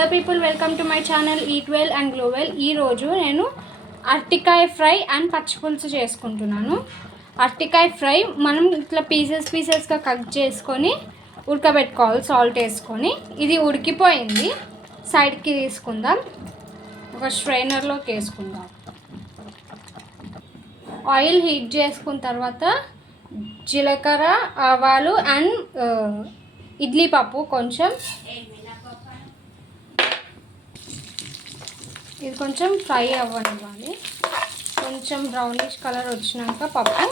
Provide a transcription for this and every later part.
Hello people, welcome to my channel eat well and glow well. ఈరోజు నేను అరటికాయ fry and పచ్చిపులుసు చేసుకుంటున్నాను. అరటికాయ ఫ్రై మనం ఇట్లా పీసెస్గా కట్ చేసుకొని ఉడకబెట్టుకోవాలి సాల్ట్ వేసుకొని. ఇది ఉడికిపోయింది, సైడ్కి తీసుకుందాం. ఒక స్ట్రైనర్లోకి వేసుకుందాం. ఆయిల్ హీట్ చేసుకున్న తర్వాత జీలకర్ర, ఆవాలు అండ్ ఇడ్లీ పప్పు కొంచెం, ఇది కొంచెం ఫ్రై అవ్వనివ్వాలి. కొంచెం బ్రౌనిష్ కలర్ వచ్చినాక పప్పు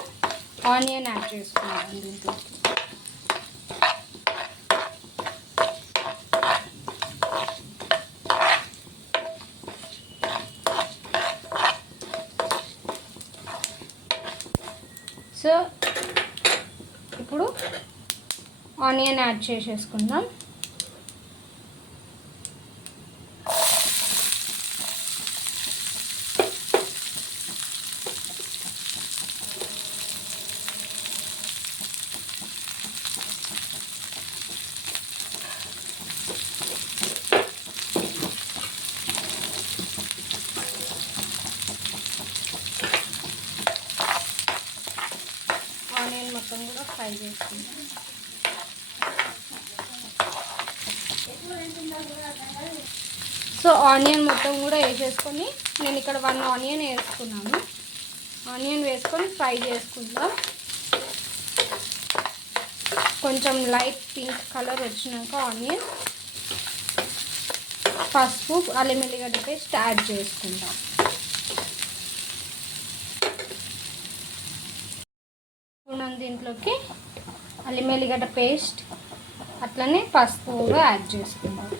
ఆనియన్ యాడ్ చేసుకున్నాను దీంట్లో. సో ఇప్పుడు ఆనియన్ యాడ్ చేసేసుకుందాం. ఆనియన్ మొత్తం కూడా ఫ్రై చేసుకుంటాం. సో ఆనియన్ మొత్తం కూడా వేసేసుకొని, నేను ఇక్కడ 1 ఆనియన్ వేసుకున్నాను. ఆనియన్ వేసుకొని ఫ్రై చేసుకుందాం. కొంచెం లైట్ పింక్ కలర్ వచ్చినాక ఆనియన్, పసుపు, అల్లం వెల్లిగడ్డ పేస్ట్ యాడ్ చేసుకుందాం. దీంట్లోకి అల్లం వెల్లిగడ్డ పేస్ట్ అట్లనే పసుపు కూడా యాడ్ చేసుకుందాం.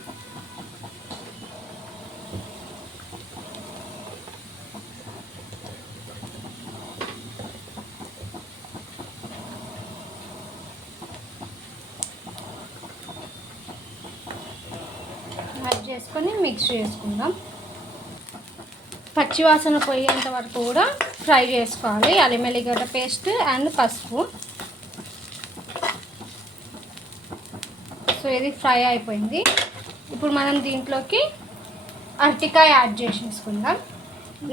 యాడ్ చేసుకొని మిక్స్ చేసుకుందాం. పచ్చివాసన పోయేంత వరకు కూడా ఫ్రై చేసుకోవాలి. అల్లం వెల్లిగడ్డ పేస్ట్ అండ్ పసుపు. సో ఇది ఫ్రై అయిపోయింది. ఇప్పుడు మనం దీంట్లోకి అరటికాయ యాడ్ చేసేసుకుందాం.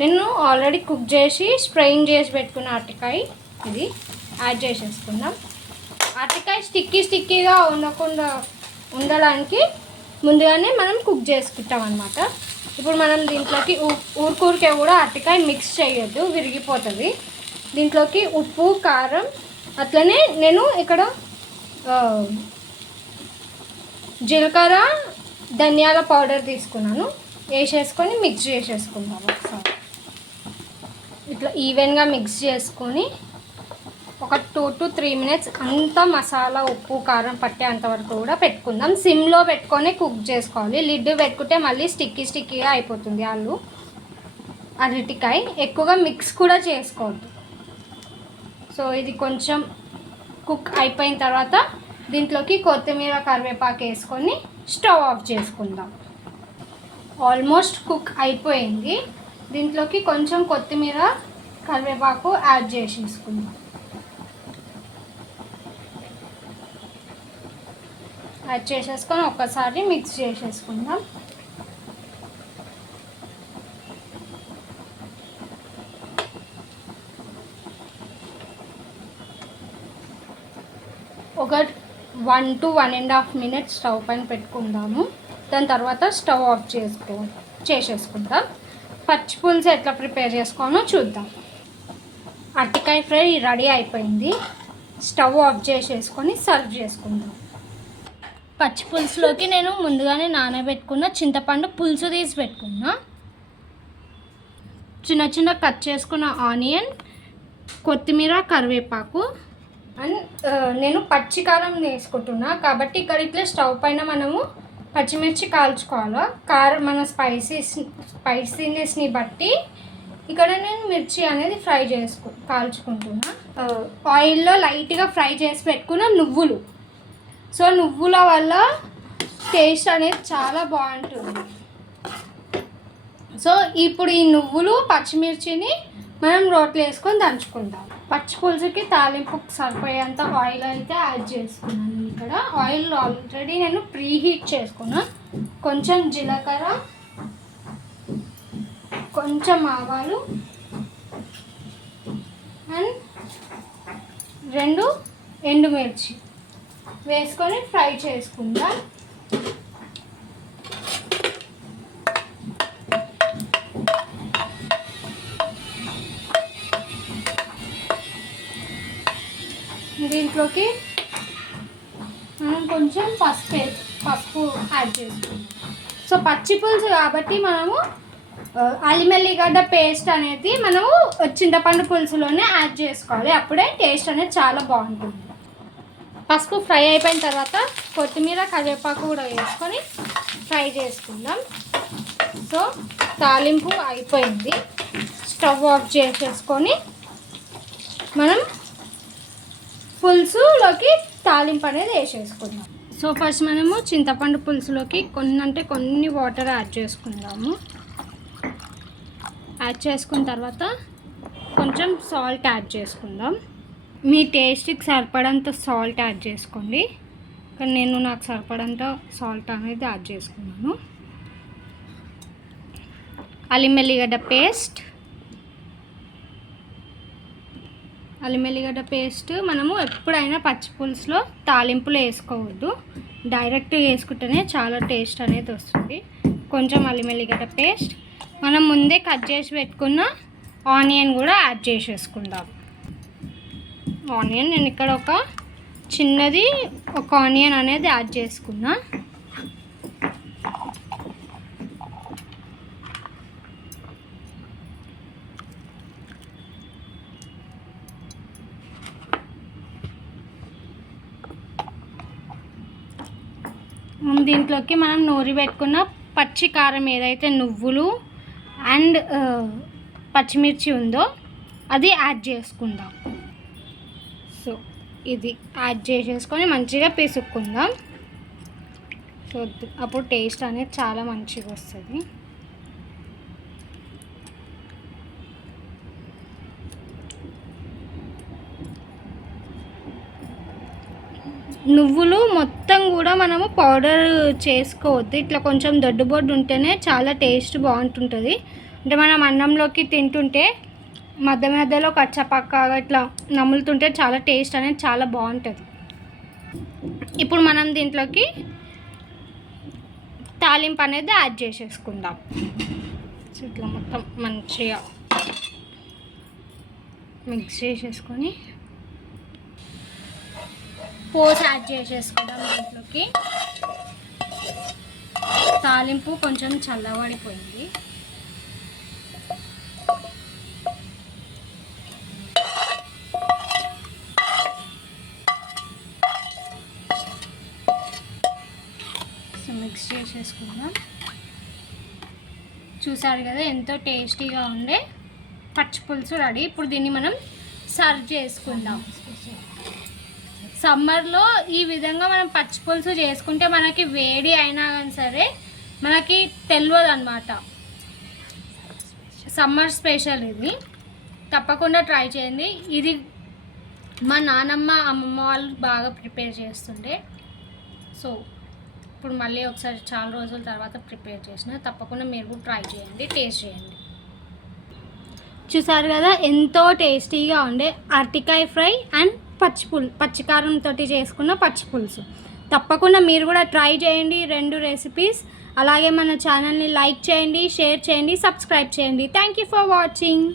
నేను ఆల్రెడీ కుక్ చేసి స్ప్రేయింగ్ చేసి పెట్టుకున్న అరటికాయ ఇది యాడ్ చేసేసుకుందాం. అరటికాయ స్టిక్కీగా ఉండడానికి ముందుగానే మనం కుక్ చేసుకుంటాం అన్నమాట. ఇప్పుడు మనం దీంట్లోకి ఊరికే కూడా అరటికాయ మిక్స్ చేయొద్దు, విరిగిపోతుంది. దీంట్లోకి ఉప్పు, కారం, అట్లనే నేను ఇక్కడ జీలకర్ర, ధనియాల పౌడర్ తీసుకున్నాను, వేసేసుకొని మిక్స్ చేసేసుకుందాం ఒకసారి. ఇట్లా ఈవెన్గా మిక్స్ చేసుకొని ఒక 2 to 3 minutes అంతా మసాలా, ఉప్పు, కారం పట్టే అంతవరకు కూడా పెట్టుకుందాం. సిమ్లో పెట్టుకొని కుక్ చేసుకోవాలి. లిడ్ పెట్టుకుంటే మళ్ళీ స్టిక్కీగా అయిపోతుంది అరటికాయ. ఎక్కువగా మిక్స్ కూడా చేసుకోవద్దు. సో ఇది కొంచెం కుక్ అయిపోయిన తర్వాత దీంట్లోకి కొత్తిమీర, కరివేపాకు వేసుకొని స్టవ్ ఆఫ్ చేసుకుందాం. ఆల్మోస్ట్ కుక్ అయిపోయింది. దీంట్లోకి కొంచెం కొత్తిమీర, కరివేపాకు యాడ్ చేసేసుకుందాం. యాడ్ చేసేసుకొని ఒక్కసారి మిక్స్ చేసేసుకుందాం. ఒక 1 to 1.5 minutes స్టవ్ పైన పెట్టుకుందాము. దాని తర్వాత స్టవ్ ఆఫ్ చేసేసుకుందాం. పచ్చి పులుసు ఎట్లా ప్రిపేర్ చేసుకోవాలో చూద్దాం. అరటికాయ ఫ్రై రెడీ అయిపోయింది. స్టవ్ ఆఫ్ చేసేసుకొని సర్వ్ చేసుకుందాం. పచ్చి పులుసులోకి నేను ముందుగానే నానబెట్టుకున్న చింతపండు పులుసు తీసి పెట్టుకున్నా. చిన్న కట్ చేసుకున్న ఆనియన్, కొత్తిమీర, కరివేపాకు అండ్ నేను పచ్చికారం వేసుకుంటున్నా కాబట్టి ఇక్కడ ఇట్లా స్టవ్ పైన మనము పచ్చిమిర్చి కాల్చుకోవాలి. కారం మన స్పైసీనెస్ని బట్టి ఇక్కడ నేను మిర్చి అనేది కాల్చుకుంటున్నా. ఆయిల్లో లైట్గా ఫ్రై చేసి పెట్టుకున్న నువ్వులు. సో నువ్వుల వల్ల టేస్ట్ అనేది చాలా బాగుంటుంది. సో ఇప్పుడు ఈ నువ్వులు, పచ్చిమిర్చిని మనం రోట్లో వేసుకొని దంచుకుందాం. పచ్చి పులుసుకి తాలింపుకి సరిపోయేంత ఆయిల్ అయితే యాడ్ చేసుకున్నాను. ఇక్కడ ఆయిల్ ఆల్రెడీ నేను ప్రీ హీట్ చేసుకున్నాను. కొంచెం జీలకర్ర, కొంచెం ఆవాలు అండ్ 2 ఎండుమిర్చి వేసుకొని ఫ్రై చేసుకుందాం. దీంట్లోకి మనం కొంచెం పసుపు యాడ్ చేసుకుందాం. సో పచ్చి పులుసు కాబట్టి మనము అల్లం వెల్లిగడ్డ పేస్ట్ అనేది మనము చింతపండు పులుసులోనే యాడ్ చేసుకోవాలి. అప్పుడే టేస్ట్ అనేది చాలా బాగుంటుంది. పసుపు ఫ్రై అయిపోయిన తర్వాత కొత్తిమీర, కరివేపాకు కూడా వేసుకొని ఫ్రై చేసుకుందాం. సో తాలింపు అయిపోయింది. స్టవ్ ఆఫ్ చేసేసుకొని మనం పులుసులోకి తాలింపు అనేది వేసేసుకుందాం. సో ఫస్ట్ మనము చింతపండు పులుసులోకి కొన్ని వాటర్ యాడ్ చేసుకుందాము. యాడ్ చేసుకున్న తర్వాత కొంచెం సాల్ట్ యాడ్ చేసుకుందాం. మీ టేస్ట్కి సరిపడంత సాల్ట్ యాడ్ చేసుకోండి. కానీ నాకు సరిపడంత సాల్ట్ అనేది యాడ్ చేసుకున్నాను. అల్లం వెల్లిగడ్డ పేస్ట్ మనము ఎప్పుడైనా పచ్చి పులుసులో తాలింపులో వేసుకోవద్దు. డైరెక్ట్ వేసుకుంటేనే చాలా టేస్ట్ అనేది వస్తుంది. కొంచెం అల్లం వెల్లిగడ్డ పేస్ట్, మనం ముందే కట్ చేసి పెట్టుకున్న ఆనియన్ కూడా యాడ్ చేసేసుకుందాం. ఆనియన్ నేను ఇక్కడ ఒక ఆనియన్ అనేది యాడ్ చేసుకున్నా. దీంట్లోకి మనం నూరి పెట్టుకున్న పచ్చి కారం ఏదైతే నువ్వులు అండ్ పచ్చిమిర్చి ఉందో అది యాడ్ చేసుకుందాం. సో ఇది యాడ్ చేసేసుకొని మంచిగా పిసుక్కుందాం. సో అప్పుడు టేస్ట్ అనేది చాలా మంచిగా వస్తుంది. నువ్వులు మొత్తం కూడా మనము పౌడర్ చేసుకోవద్దు. ఇట్లా కొంచెం దొడ్డుబొడ్డు ఉంటేనే చాలా టేస్ట్ బాగుంటుంటుంది. అంటే మనం అన్నంలోకి తింటుంటే మధ్యలో కచ్చపక్కగా ఇట్లా నములుతుంటే చాలా టేస్ట్ అనేది చాలా బాగుంటుంది. ఇప్పుడు మనం దీంట్లోకి తాలింపు అనేది యాడ్ చేసేసుకుందాం. ఇట్లా మొత్తం మంచిగా మిక్స్ చేసేసుకొని పోసి యాడ్ చేసేసుకుందాం. దీంట్లోకి తాలింపు కొంచెం చల్లబడిపోయింది. సో మిక్స్ చేసేసుకుందాం. చూసారు కదా ఎంతో టేస్టీగా ఉండే పచ్చి పులుసు రెడీ. ఇప్పుడు దీన్ని మనం సర్వ్ చేసుకుందాం. సమ్మర్లో ఈ విధంగా మనం పచ్చి పులుసు చేసుకుంటే మనకి వేడి అయినా కానీ సరే మనకి తెలియదు అన్నమాట. సమ్మర్ స్పెషల్ ఇది, తప్పకుండా ట్రై చేయండి. ఇది మా నానమ్మ అమ్మమ్మ వాళ్ళు బాగా ప్రిపేర్ చేస్తుండే. సో ఇప్పుడు మళ్ళీ ఒకసారి చాలా రోజుల తర్వాత ప్రిపేర్ చేసిన, తప్పకుండా మీరు కూడా ట్రై చేయండి, టేస్ట్ చేయండి. చూసారు కదా ఎంతో టేస్టీగా ఉండే అరటికాయ ఫ్రై అండ్ పచ్చికారంతో చేసుకున్న పచ్చి పులుసు. తప్పకుండా మీరు కూడా ట్రై చేయండి 2 రెసిపీస్. అలాగే మన ఛానల్ని లైక్ చేయండి, షేర్ చేయండి, సబ్స్క్రైబ్ చేయండి. Thank you for watching.